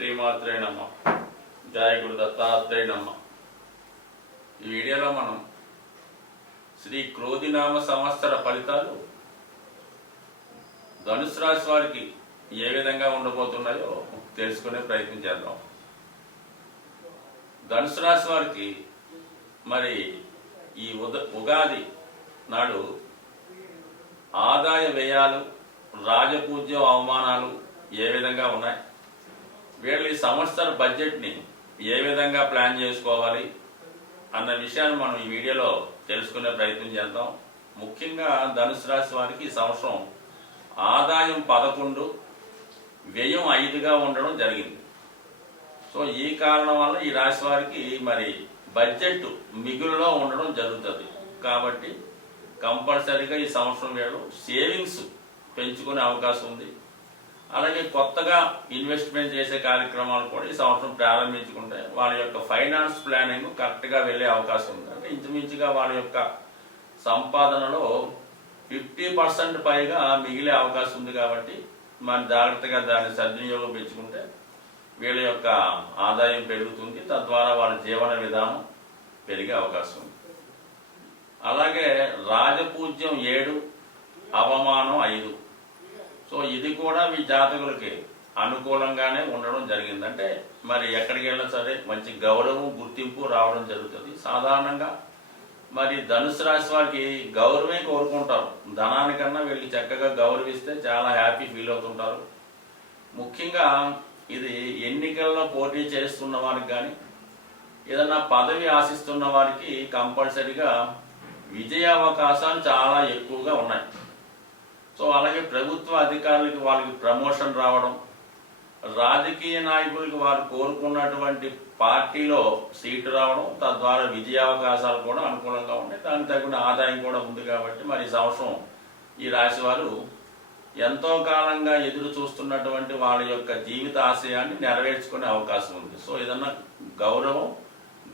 శ్రీమాత్రే నమః. జయ గురు దత్తాత్రేయ నమః. ఈ వీడియోలో మనం శ్రీ క్రోధినామ సంవత్సర ఫలితాలు ధనుసు రాశి వారికి ఏ విధంగా ఉండబోతున్నాయో తెలుసుకునే ప్రయత్నం చేద్దాం. ధనుసు రాశి వారికి మరి ఈ ఉగాది నాడు ఆదాయ వ్యయాలు, రాజపూజ్యం, అవమానాలు ఏ విధంగా ఉన్నాయి, వీళ్ళ ఈ సంవత్సర బడ్జెట్ని ఏ విధంగా ప్లాన్ చేసుకోవాలి అన్న విషయాన్ని మనం ఈ వీడియోలో తెలుసుకునే ప్రయత్నం చేద్దాం. ముఖ్యంగా ధనుసు రాశి వారికి ఈ సంవత్సరం ఆదాయం 11, వ్యయం 5గా ఉండడం జరిగింది. సో ఈ కారణం వల్ల ఈ రాశి వారికి మరి బడ్జెట్ మిగులులో ఉండడం జరుగుతుంది. కాబట్టి కంపల్సరీగా ఈ సంవత్సరం వీళ్ళు సేవింగ్స్ పెంచుకునే అవకాశం ఉంది. అలాగే కొత్తగా ఇన్వెస్ట్మెంట్ చేసే కార్యక్రమాలు కూడా ఈ సంవత్సరం ప్రారంభించుకుంటే వాళ్ళ యొక్క ఫైనాన్స్ ప్లానింగ్ కరెక్ట్గా వెళ్ళే అవకాశం ఉంది. అంటే ఇంచుమించుగా వాళ్ళ యొక్క సంపాదనలో 50% పైగా మిగిలే అవకాశం ఉంది. కాబట్టి మనం జాగ్రత్తగా దాన్ని సద్వినియోగం పెంచుకుంటే వీళ్ళ యొక్క ఆదాయం పెరుగుతుంది, తద్వారా వాళ్ళ జీవన విధానం పెరిగే అవకాశం ఉంది. అలాగే రాజపూజ్యం 7, అవమానం 5. సో ఇది కూడా మీ జాతకులకి అనుకూలంగానే ఉండడం జరిగింది. అంటే మరి ఎక్కడికి వెళ్ళినా సరే మంచి గౌరవం, గుర్తింపు రావడం జరుగుతుంది. సాధారణంగా మరి ధనుసు రాశి వారికి గౌరవమే కోరుకుంటారు. ధనానికన్నా వీళ్ళకి చక్కగా గౌరవిస్తే చాలా హ్యాపీ ఫీల్ అవుతుంటారు. ముఖ్యంగా ఇది ఎన్నికల్లో పోటీ చేస్తున్న వారికి కానీ ఏదన్నా పదవి ఆశిస్తున్న వారికి కంపల్సరీగా విజయావకాశాలు చాలా ఎక్కువగా ఉన్నాయి. సో అలాగే ప్రభుత్వ అధికారులకి వాళ్ళకి ప్రమోషన్ రావడం, రాజకీయ నాయకులకి వారు కోరుకున్నటువంటి పార్టీలో సీటు రావడం, తద్వారా విజయావకాశాలు కూడా అనుకూలంగా ఉన్నాయి. దానికి తగిన ఆదాయం కూడా ఉంది. కాబట్టి మరి ఈ సంవత్సరం ఈ రాశి వారు ఎంతో కాలంగా ఎదురు చూస్తున్నటువంటి వాళ్ళ యొక్క జీవిత ఆశయాన్ని నెరవేర్చుకునే అవకాశం ఉంది. సో ఏదన్నా గౌరవం,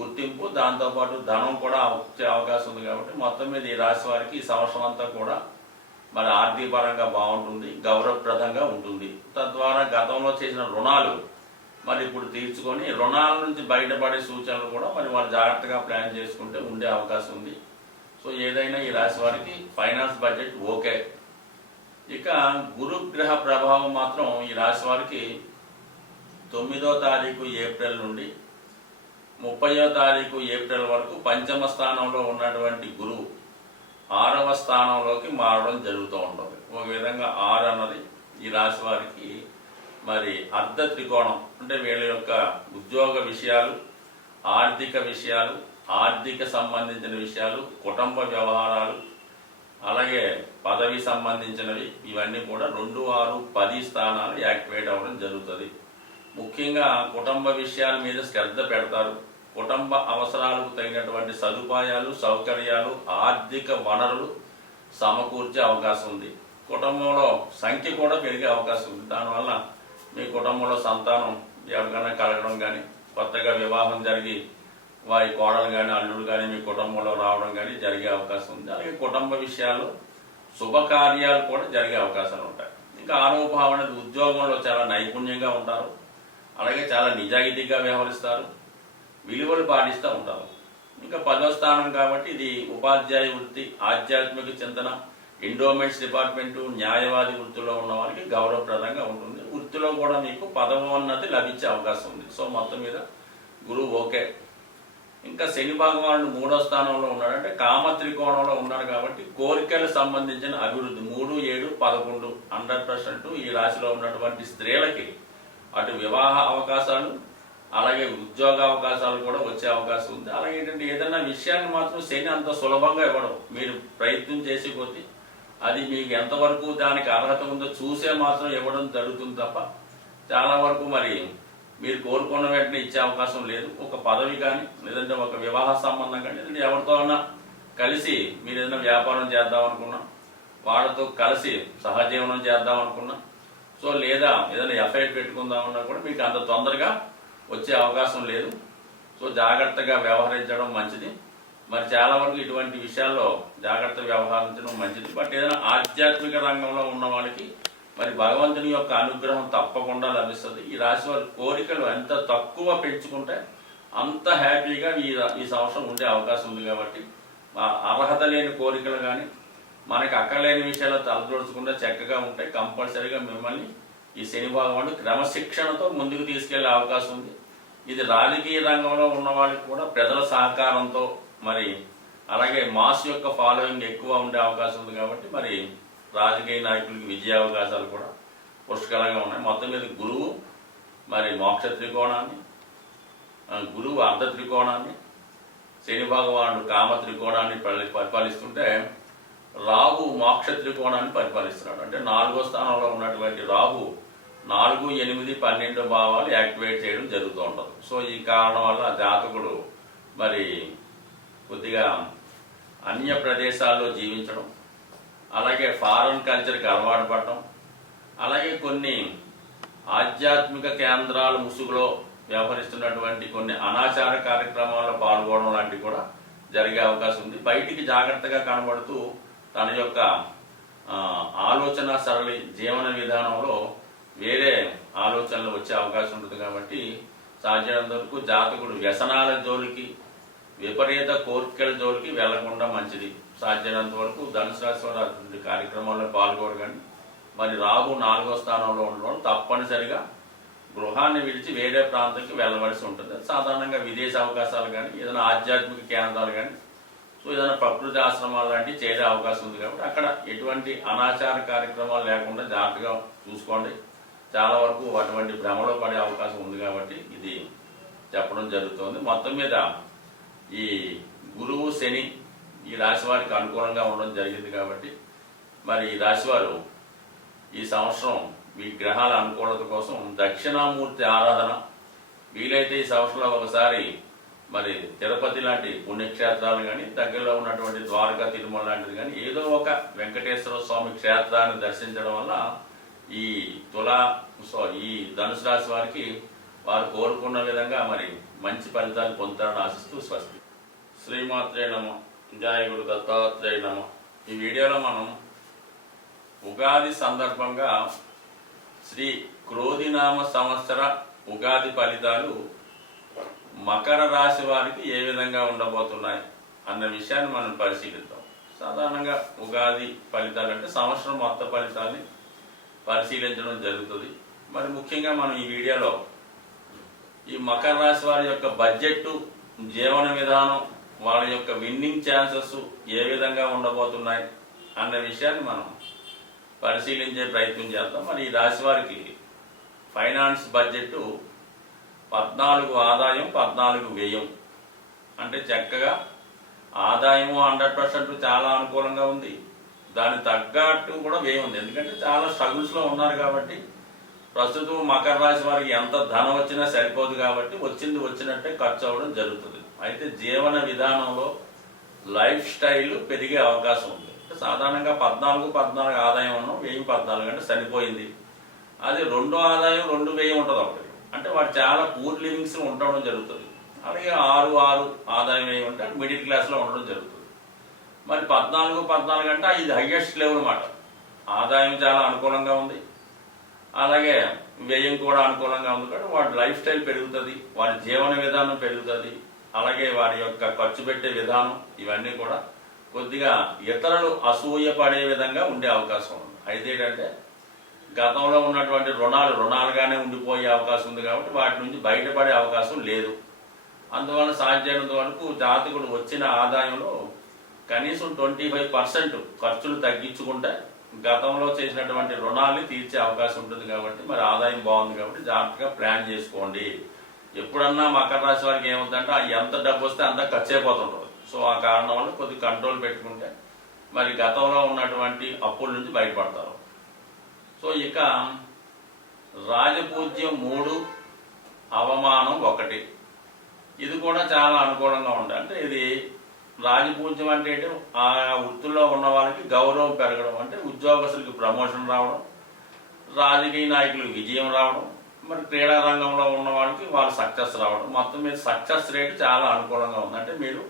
గుర్తింపు, దాంతోపాటు ధనం కూడా వచ్చే అవకాశం ఉంది. కాబట్టి మొత్తం మీద ఈ రాశి వారికి ఈ సంవత్సరం అంతా కూడా మరి ఆర్థిక పరంగా బాగుంటుంది, గౌరవప్రదంగా ఉంటుంది. తద్వారా గతంలో చేసిన రుణాలు మరి ఇప్పుడు తీర్చుకొని రుణాల నుంచి బయటపడే సూచనలు కూడా మరి వాళ్ళు జాగ్రత్తగా ప్లాన్ చేసుకుంటే ఉండే అవకాశం ఉంది. సో ఏదైనా ఈ రాశి వారికి ఫైనాన్స్ బడ్జెట్ ఓకే. ఇక గురుగ్రహ ప్రభావం మాత్రం ఈ రాశి వారికి 9వ తారీఖు ఏప్రిల్ నుండి 30వ తారీఖు ఏప్రిల్ వరకు పంచమ స్థానంలో ఉన్నటువంటి గురువు 6వ స్థానంలోకి మారడం జరుగుతూ ఉంటుంది. ఒక విధంగా 6 అన్నది ఈ రాశి వారికి మరి అర్ధ త్రికోణం. అంటే వీళ్ళ యొక్క ఉద్యోగ విషయాలు, ఆర్థిక విషయాలు, ఆర్థిక సంబంధించిన విషయాలు, కుటుంబ వ్యవహారాలు, అలాగే పదవి సంబంధించినవి, ఇవన్నీ కూడా 2, 6, 10 స్థానాలు యాక్టివేట్ అవ్వడం జరుగుతుంది. ముఖ్యంగా కుటుంబ విషయాల మీద శ్రద్ధ పెడతారు. కుటుంబ అవసరాలకు తగినటువంటి సదుపాయాలు, సౌకర్యాలు, ఆర్థిక వనరులు సమకూర్చే అవకాశం ఉంది. కుటుంబంలో సంఖ్య కూడా పెరిగే అవకాశం ఉంది. దానివల్ల మీ కుటుంబంలో సంతానం ఎవరికైనా కలగడం కానీ, కొత్తగా వివాహం జరిగి వారి కోడలు కానీ, అల్లుడు కానీ మీ కుటుంబంలో రావడం కానీ జరిగే అవకాశం ఉంది. అలాగే కుటుంబ విషయాలు, శుభకార్యాలు కూడా జరిగే అవకాశాలు ఉంటాయి. ఇంకా 6వ భావం అనేది ఉద్యోగంలో చాలా నైపుణ్యంగా ఉంటారు. అలాగే చాలా నిజాయితీగా వ్యవహరిస్తారు, విలువలు పాటిస్తూ ఉంటారు. ఇంకా 10వ స్థానం కాబట్టి ఇది ఉపాధ్యాయ వృత్తి, ఆధ్యాత్మిక చింతన, ఎండోమెంట్స్ డిపార్ట్మెంటు, న్యాయవాది వృత్తిలో ఉన్న వారికి గౌరవప్రదంగా ఉంటుంది. వృత్తిలో కూడా మీకు పదవోన్నతి లభించే అవకాశం ఉంది. సో మొత్తం మీద గురువు ఓకే. ఇంకా శని భగవానుడు 3వ స్థానంలో ఉన్నాడు. అంటే కామ త్రికోణంలో ఉన్నాడు. కాబట్టి కోరికలకు సంబంధించిన అభివృద్ధి 3, 7, 11 100% ఈ రాశిలో ఉన్నటువంటి స్త్రీలకి అటు వివాహ అవకాశాలు, అలాగే ఉద్యోగ అవకాశాలు కూడా వచ్చే అవకాశం ఉంది. అలాగే ఏంటంటే ఏదైనా విషయాన్ని మాత్రం శని అంత సులభంగా ఇవ్వడం. మీరు ప్రయత్నం చేసే కొద్దీ అది మీకు ఎంతవరకు దానికి అర్హత ఉందో చూసే మాత్రం ఇవ్వడం జరుగుతుంది తప్ప చాలా వరకు మరి మీరు కోరుకున్న వెంటనే ఇచ్చే అవకాశం లేదు. ఒక పదవి కానీ, లేదంటే ఒక వివాహ సంబంధం కానీ, లేదంటే ఎవరితోనైనా కలిసి మీరు ఏదైనా వ్యాపారం చేద్దాం అనుకున్నా, వాళ్ళతో కలిసి సహజీవనం చేద్దాం అనుకున్నా, సో లేదా ఏదైనా ఎఫ్ఐఆర్ పెట్టుకుందామన్నా కూడా మీకు అంత తొందరగా వచ్చే అవకాశం లేదు. సో జాగ్రత్తగా వ్యవహరించడం మంచిది. మరి చాలా వరకు ఇటువంటి విషయాల్లో జాగ్రత్త వ్యవహరించడం మంచిది. బట్ ఏదైనా ఆధ్యాత్మిక రంగంలో ఉన్న వాళ్ళకి మరి భగవంతుని యొక్క అనుగ్రహం తప్పకుండా లభిస్తుంది. ఈ రాశి వారి కోరికలు ఎంత తక్కువ పెంచుకుంటే అంత హ్యాపీగా ఈ సంవత్సరం ఉండే అవకాశం ఉంది. కాబట్టి అర్హత లేని కోరికలు కానీ మనకి అక్కర్లేని విషయాలు తలదోర్చకుండా చక్కగా ఉంటాయి. కంపల్సరీగా మిమ్మల్ని ఈ శని భగవానుడు క్రమశిక్షణతో ముందుకు తీసుకెళ్లే అవకాశం ఉంది. ఇది రాజకీయ రంగంలో ఉన్న వాళ్ళకి కూడా ప్రజల సహకారంతో మరి అలాగే మాస్ యొక్క ఫాలోయింగ్ ఎక్కువ ఉండే అవకాశం ఉంది. కాబట్టి మరి రాజకీయ నాయకులకి విజయ అవకాశాలు కూడా పుష్కలంగా ఉన్నాయి. మొత్తం మీద గురువు మరి మోక్ష త్రికోణాన్ని, గురువు అర్ధ త్రికోణాన్ని, శని భగవానుడు కామ త్రికోణాన్ని పరిపాలిస్తుంటే రాహు మోక్ష త్రికోణాన్ని పరిపాలిస్తున్నాడు. అంటే 4వ స్థానంలో ఉన్నటువంటి రాహు 4, 8, 12 భావాలు యాక్టివేట్ చేయడం జరుగుతూ ఉంటుంది. సో ఈ కారణం వల్ల జాతకుడు మరి కొద్దిగా అన్య ప్రదేశాల్లో జీవించడం, అలాగే ఫారెన్ కల్చర్కి అలవాటు పడటం, అలాగే కొన్ని ఆధ్యాత్మిక కేంద్రాల ముసుగులో వ్యవహరిస్తున్నటువంటి కొన్ని అనాచార కార్యక్రమాల్లో పాల్గొనడం లాంటివి కూడా జరిగే అవకాశం ఉంది. బయటికి జాగ్రత్తగా కనబడుతూ తన యొక్క ఆలోచన సరళి జీవన విధానంలో వేరే ఆలోచనలు వచ్చే అవకాశం ఉంటుంది. కాబట్టి సాధ్యమైనంత వరకు జాతకుడు వ్యసనాల జోలికి, విపరీత కోరికల జోలికి వెళ్లకుండా మంచిది. సాధ్యమైనంత వరకు ధనుసు రాశి వారి కార్యక్రమాల్లో పాల్గొనరు. కానీ మరి రాహు 4వ స్థానంలో ఉండడం తప్పనిసరిగా గృహాన్ని విడిచి వేరే ప్రాంతానికి వెళ్ళవలసి ఉంటుంది. సాధారణంగా విదేశీ అవకాశాలు కానీ ఏదైనా ఆధ్యాత్మిక కేంద్రాలు కానీ సో ఏదైనా ప్రకృతి ఆశ్రమాలు లాంటివి చేరే అవకాశం ఉంది. కాబట్టి అక్కడ ఎటువంటి అనాచార కార్యక్రమాలు లేకుండా జాగ్రత్తగా చూసుకోండి. చాలా వరకు అటువంటి భ్రమలో పడే అవకాశం ఉంది. కాబట్టి ఇది చెప్పడం జరుగుతుంది. మొత్తం మీద ఈ గురువు శని ఈ రాశి వారికి అనుకూలంగా ఉండడం జరిగింది. కాబట్టి మరి ఈ రాశివారు ఈ సంవత్సరం మీ గ్రహాల అనుకూలత కోసం దక్షిణామూర్తి ఆరాధన వీలైతే ఈ సంవత్సరంలో ఒకసారి మరి తిరుపతి లాంటి పుణ్యక్షేత్రాలు కానీ దగ్గరలో ఉన్నటువంటి ద్వారకా తిరుమల లాంటిది కానీ ఏదో ఒక వెంకటేశ్వర స్వామి క్షేత్రాన్ని దర్శించడం వల్ల ఈ ఈ ధనుసు రాశి వారికి వారు కోరుకున్న విధంగా మరి మంచి ఫలితాలు పొందుతారని ఆశిస్తూ స్వస్తి. శ్రీమాత్రే నమః. జయ గురు దత్తాత్రేయ నమః. ఈ వీడియోలో మనం ఉగాది సందర్భంగా శ్రీ క్రోధినామ సంవత్సర ఉగాది ఫలితాలు మకర రాశి వారికి ఏ విధంగా ఉండబోతున్నాయి అన్న విషయాన్ని మనం పరిశీలిద్దాం. సాధారణంగా ఉగాది ఫలితాలు అంటే సంవత్సరం మొత్తం ఫలితాన్ని పరిశీలించడం జరుగుతుంది. మరి ముఖ్యంగా మనం ఈ వీడియోలో ఈ మకర రాశి వారి యొక్క బడ్జెట్, జీవన విధానం, వాళ్ళ యొక్క విన్నింగ్ ఛాన్సెస్ ఏ విధంగా ఉండబోతున్నాయి అన్న విషయాన్ని మనం పరిశీలించే ప్రయత్నం చేద్దాం. మరి ఈ రాశి వారికి ఫైనాన్స్ బడ్జెట్ 14 ఆదాయం, 14 వ్యయం. అంటే చక్కగా ఆదాయము 100% చాలా అనుకూలంగా ఉంది. దాని తగ్గట్టు కూడా వ్యయం ఉంది. ఎందుకంటే చాలా స్ట్రగుల్స్లో ఉన్నారు. కాబట్టి ప్రస్తుతం మకర రాశి వారికి ఎంత ధనం వచ్చినా సరిపోదు. కాబట్టి వచ్చినట్టే ఖర్చు అవ్వడం జరుగుతుంది. అయితే జీవన విధానంలో లైఫ్ స్టైల్ పెరిగే అవకాశం ఉంది. సాధారణంగా 14 ఆదాయం ఉన్నాం, వ్యయం 14 అంటే సరిపోయింది. అది 2 ఆదాయం 2 వ్యయం ఉంటుంది ఒకటి. అంటే వాడు చాలా పూర్ లివింగ్స్ ఉండడం జరుగుతుంది. అలాగే 6 ఆదాయం వ్యయం అంటే మిడిల్ క్లాస్లో ఉండడం జరుగుతుంది. మరి 14 అంటే ఇది హైయెస్ట్ లెవెల్ అన్నమాట. ఆదాయం చాలా అనుకూలంగా ఉంది, అలాగే వ్యయం కూడా అనుకూలంగా ఉంది. కాబట్టి వాడి లైఫ్ స్టైల్ పెరుగుతుంది, వాడి జీవన విధానం పెరుగుతుంది, అలాగే వాడి యొక్క ఖర్చు పెట్టే విధానం ఇవన్నీ కూడా కొద్దిగా ఇతరులు అసూయపడే విధంగా ఉండే అవకాశం ఉంది. అయితే ఏంటంటే గతంలో ఉన్నటువంటి రుణాలుగానే ఉండిపోయే అవకాశం ఉంది. కాబట్టి వాటి నుంచి బయటపడే అవకాశం లేదు. అందువల్ల సాధ్యమైనంత వరకు జాతకుడు వచ్చిన ఆదాయంలో కనీసం 25% ఖర్చులు తగ్గించుకుంటే గతంలో చేసినటువంటి రుణాల్ని తీర్చే అవకాశం ఉంటుంది. కాబట్టి మరి ఆదాయం బాగుంది కాబట్టి జాగ్రత్తగా ప్లాన్ చేసుకోండి. ఎప్పుడన్నా మకర రాశి వారికి ఏమవుతుందంటే ఎంత డబ్బు వస్తే అంత ఖర్చు అయిపోతుంటుంది. సో ఆ కారణం వల్ల కొద్ది కంట్రోల్ పెట్టుకుంటే మరి గతంలో ఉన్నటువంటి అప్పుల నుంచి బయటపడతారు. సో ఇక రాజపూజ్యం 3, అవమానం 1 ఇది కూడా చాలా అనుకూలంగా ఉంటుంది. అంటే ఇది రాజపూజ్యం అంటే ఆ వృత్తుల్లో ఉన్న వాళ్ళకి గౌరవం పెరగడం, అంటే ఉద్యోగస్తులకి ప్రమోషన్ రావడం, రాజకీయ నాయకులకు విజయం రావడం, మరి క్రీడా రంగంలో ఉన్న వాళ్ళకి వాళ్ళు సక్సెస్ రావడం. మొత్తం మీద సక్సెస్ రేటు చాలా అనుకూలంగా ఉంది. అంటే మీరు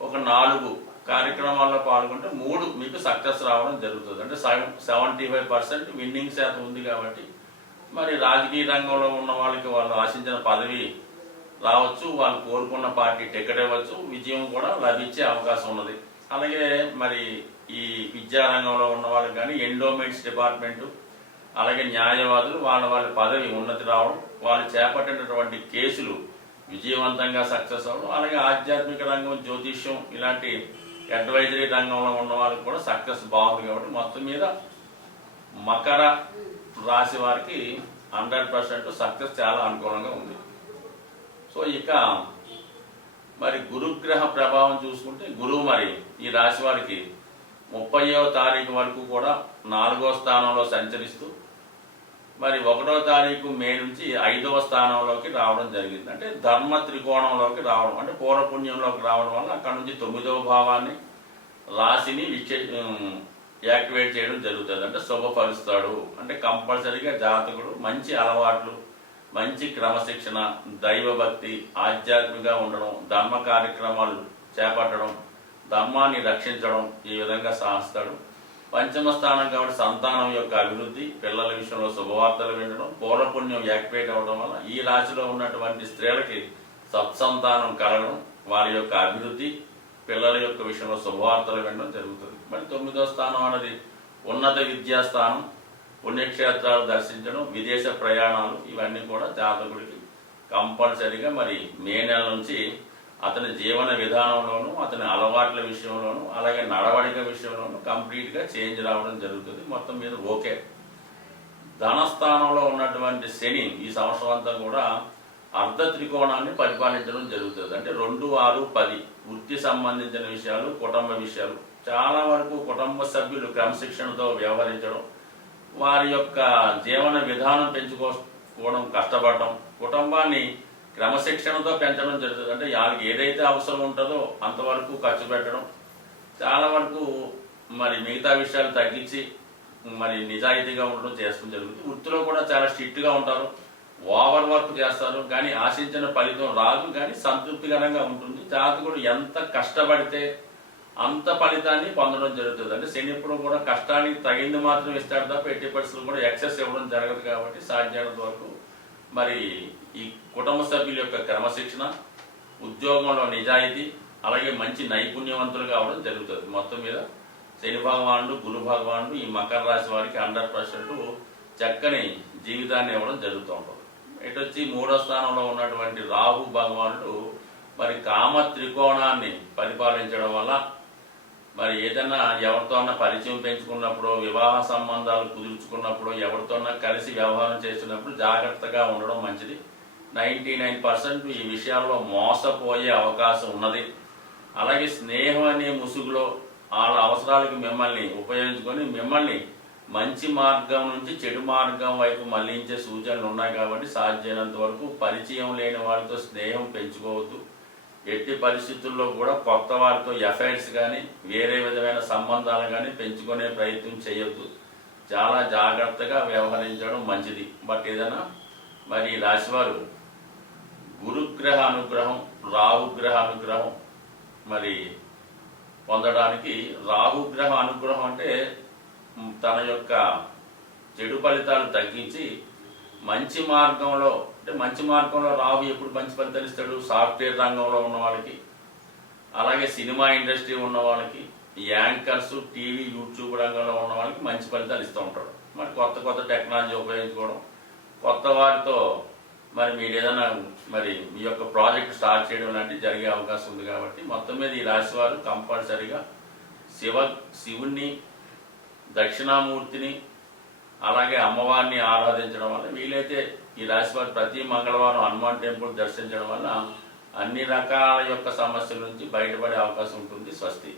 ఒక 4 కార్యక్రమాల్లో పాల్గొంటే 3 మీకు సక్సెస్ రావడం జరుగుతుంది. అంటే 75% విన్నింగ్ శాతం ఉంది కాబట్టి మరి రాజకీయ రంగంలో ఉన్న వాళ్ళకి వాళ్ళు ఆశించిన పదవి రావచ్చు, వాళ్ళు కోరుకున్న పార్టీ టికెట్ ఇవ్వచ్చు, విజయం కూడా లభించే అవకాశం ఉన్నది. అలాగే మరి ఈ విద్యారంగంలో ఉన్న వాళ్ళకి కానీ ఎండోమెంట్స్ డిపార్ట్మెంటు అలాగే న్యాయవాదులు వాళ్ళ పదవి ఉన్నతి రావడం, వాళ్ళు చేపట్టినటువంటి కేసులు విజయవంతంగా సక్సెస్ అవ్వడం, అలాగే ఆధ్యాత్మిక రంగం జ్యోతిష్యం ఇలాంటి అడ్వైజరీ రంగంలో ఉన్న వాళ్ళకి కూడా సక్సెస్ బాగుంది. కాబట్టి మొత్తం మీద మకర రాశి వారికి 100% సక్సెస్ చాలా అనుకూలంగా ఉంది. సో ఇక మరి గురుగ్రహ ప్రభావం చూసుకుంటే గురువు మరి ఈ రాశి వారికి 30వ తారీఖు వరకు కూడా 4వ స్థానంలో సంచరిస్తూ మరి 1వ తారీఖు మే నుంచి 5వ స్థానంలోకి రావడం జరిగింది. అంటే ధర్మ త్రికోణంలోకి రావడం, అంటే పూర్వపుణ్యంలోకి రావడం వల్ల అక్కడ నుంచి 9వ భావాన్ని రాశిని యాక్టివేట్ చేయడం జరుగుతుంది. అంటే శుభపరుస్తాడు. అంటే కంపల్సరీగా జాతకుడు మంచి అలవాట్లు, మంచి క్రమశిక్షణ, దైవభక్తి, ఆధ్యాత్మికంగా ఉండడం, ధర్మ కార్యక్రమాలు చేపట్టడం, ధర్మాన్ని రక్షించడం ఈ విధంగా సాధిస్తాడు. పంచమ స్థానం కాబట్టి సంతానం యొక్క అభివృద్ధి, పిల్లల విషయంలో శుభవార్తలు వినడం, పూర్వపుణ్యం యాక్టివేట్ అవ్వడం వల్ల ఈ రాశిలో ఉన్నటువంటి స్త్రీలకి సత్సంతానం కలగడం, వారి యొక్క అభివృద్ధి, పిల్లల యొక్క విషయంలో శుభవార్తలు వినడం జరుగుతుంది. మరి 9వ స్థానం అనేది ఉన్నత విద్యాస్థానం, పుణ్యక్షేత్రాలు దర్శించడం, విదేశ ప్రయాణాలు ఇవన్నీ కూడా జాతకుడికి కంపల్సరీగా మరి మే నెల నుంచి అతని జీవన విధానంలోనూ, అతని అలవాట్ల విషయంలోనూ, అలాగే నడవడిక విషయంలోనూ కంప్లీట్గా చేంజ్ రావడం జరుగుతుంది. మొత్తం మీద ఓకే. ధనస్థానంలో ఉన్నటువంటి శని ఈ సంవత్సరం అంతా కూడా అర్ధ త్రికోణాన్ని పరిపాలించడం జరుగుతుంది. అంటే 2, 6, 10 వృత్తి సంబంధించిన విషయాలు, కుటుంబ విషయాలు, చాలా వరకు కుటుంబ సభ్యులు క్రమశిక్షణతో వ్యవహరించడం, వారి యొక్క జీవన విధానం పెంచుకోవడం, కష్టపడడం, కుటుంబాన్ని క్రమశిక్షణతో పెంచడం జరుగుతుంది. అంటే వాళ్ళకి ఏదైతే అవసరం ఉంటుందో అంతవరకు ఖర్చు పెట్టడం, చాలా వరకు మరి మిగతా విషయాలు తగ్గించి మరి నిజాయితీగా ఉండడం చేస్తూ జరుగుతుంది. వృత్తిలో కూడా చాలా స్ట్రిక్ట్గా ఉంటారు, ఓవర్ వర్క్ చేస్తారు, కానీ ఆశించిన ఫలితం రాదు, కానీ సంతృప్తికరంగా ఉంటుంది. జాతకుడు ఎంత కష్టపడితే అంత ఫలితాన్ని పొందడం జరుగుతుంది. అంటే శని ఎప్పుడు కూడా కష్టానికి తగింది మాత్రం ఇస్తాడు తప్ప ఎట్టి పరిస్థితులు కూడా ఎక్సెస్ ఇవ్వడం జరగదు. కాబట్టి సాధ్యమైనంత వరకు మరి ఈ కుటుంబ సభ్యుల యొక్క క్రమశిక్షణ, ఉద్యోగంలో నిజాయితీ, అలాగే మంచి నైపుణ్యవంతులు కావడం జరుగుతుంది. మొత్తం మీద శని భగవానుడు, గురు భగవానుడు ఈ మకర రాశి వారికి 100% చక్కని జీవితాన్ని ఇవ్వడం జరుగుతూ ఉంటుంది. ఇటు వచ్చి 3వ స్థానంలో ఉన్నటువంటి రాహు భగవానుడు మరి కామ త్రికోణాన్ని పరిపాలించడం వల్ల మరి ఏదైనా ఎవరితోన్నా పరిచయం పెంచుకున్నప్పుడు, వివాహ సంబంధాలు కుదుర్చుకున్నప్పుడు, ఎవరితోన్నా కలిసి వ్యవహారం చేస్తున్నప్పుడు జాగ్రత్తగా ఉండడం మంచిది. 99% ఈ విషయాల్లో మోసపోయే అవకాశం ఉన్నది. అలాగే స్నేహం అనే ముసుగులో వాళ్ళ అవసరాలకు మిమ్మల్ని ఉపయోగించుకొని మిమ్మల్ని మంచి మార్గం నుంచి చెడు మార్గం వైపు మళ్లించే సూచనలు ఉన్నాయి. కాబట్టి సాధ్యమైనంత వరకు పరిచయం లేని వారితో స్నేహం పెంచుకోవద్దు. ఎట్టి పరిస్థితుల్లో కూడా కొత్త వారితో ఎఫైర్స్ కానీ వేరే విధమైన సంబంధాలు కానీ పెంచుకునే ప్రయత్నం చేయొద్దు. చాలా జాగ్రత్తగా వ్యవహరించడం మంచిది. బట్ ఏదైనా మరి రాశివారు గురుగ్రహ అనుగ్రహం, రాహుగ్రహ అనుగ్రహం మరి పొందడానికి, రాహుగ్రహ అనుగ్రహం అంటే తన యొక్క చెడు ఫలితాలు తగ్గించి మంచి మార్గంలో, అంటే మంచి మార్గంలో రాహు ఎప్పుడు మంచి ఫలితాలు ఇస్తాడు? సాఫ్ట్వేర్ రంగంలో ఉన్న వాళ్ళకి, అలాగే సినిమా ఇండస్ట్రీ ఉన్న వాళ్ళకి, యాంకర్స్, టీవీ, యూట్యూబ్ రంగంలో ఉన్న వాళ్ళకి మంచి ఫలితాలు ఇస్తూ ఉంటాడు. మరి కొత్త టెక్నాలజీ ఉపయోగించుకోవడం, కొత్త వారితో మరి మీరు ఏదైనా మరి మీ యొక్క ప్రాజెక్ట్ స్టార్ట్ చేయడం లాంటివి జరిగే అవకాశం ఉంది. కాబట్టి మొత్తం మీద ఈ రాశి వారు కంపల్సరిగా శివుణ్ణి, దక్షిణామూర్తిని, అలాగే అమ్మవారిని ఆరాధించడం వల్ల, వీలైతే ఈ రాశి వారు ప్రతి మంగళవారం హనుమాన్ టెంపుల్ దర్శించడం వల్ల అన్ని రకాల యొక్క సమస్యల నుంచి బయటపడే అవకాశం ఉంటుంది. స్వస్తి.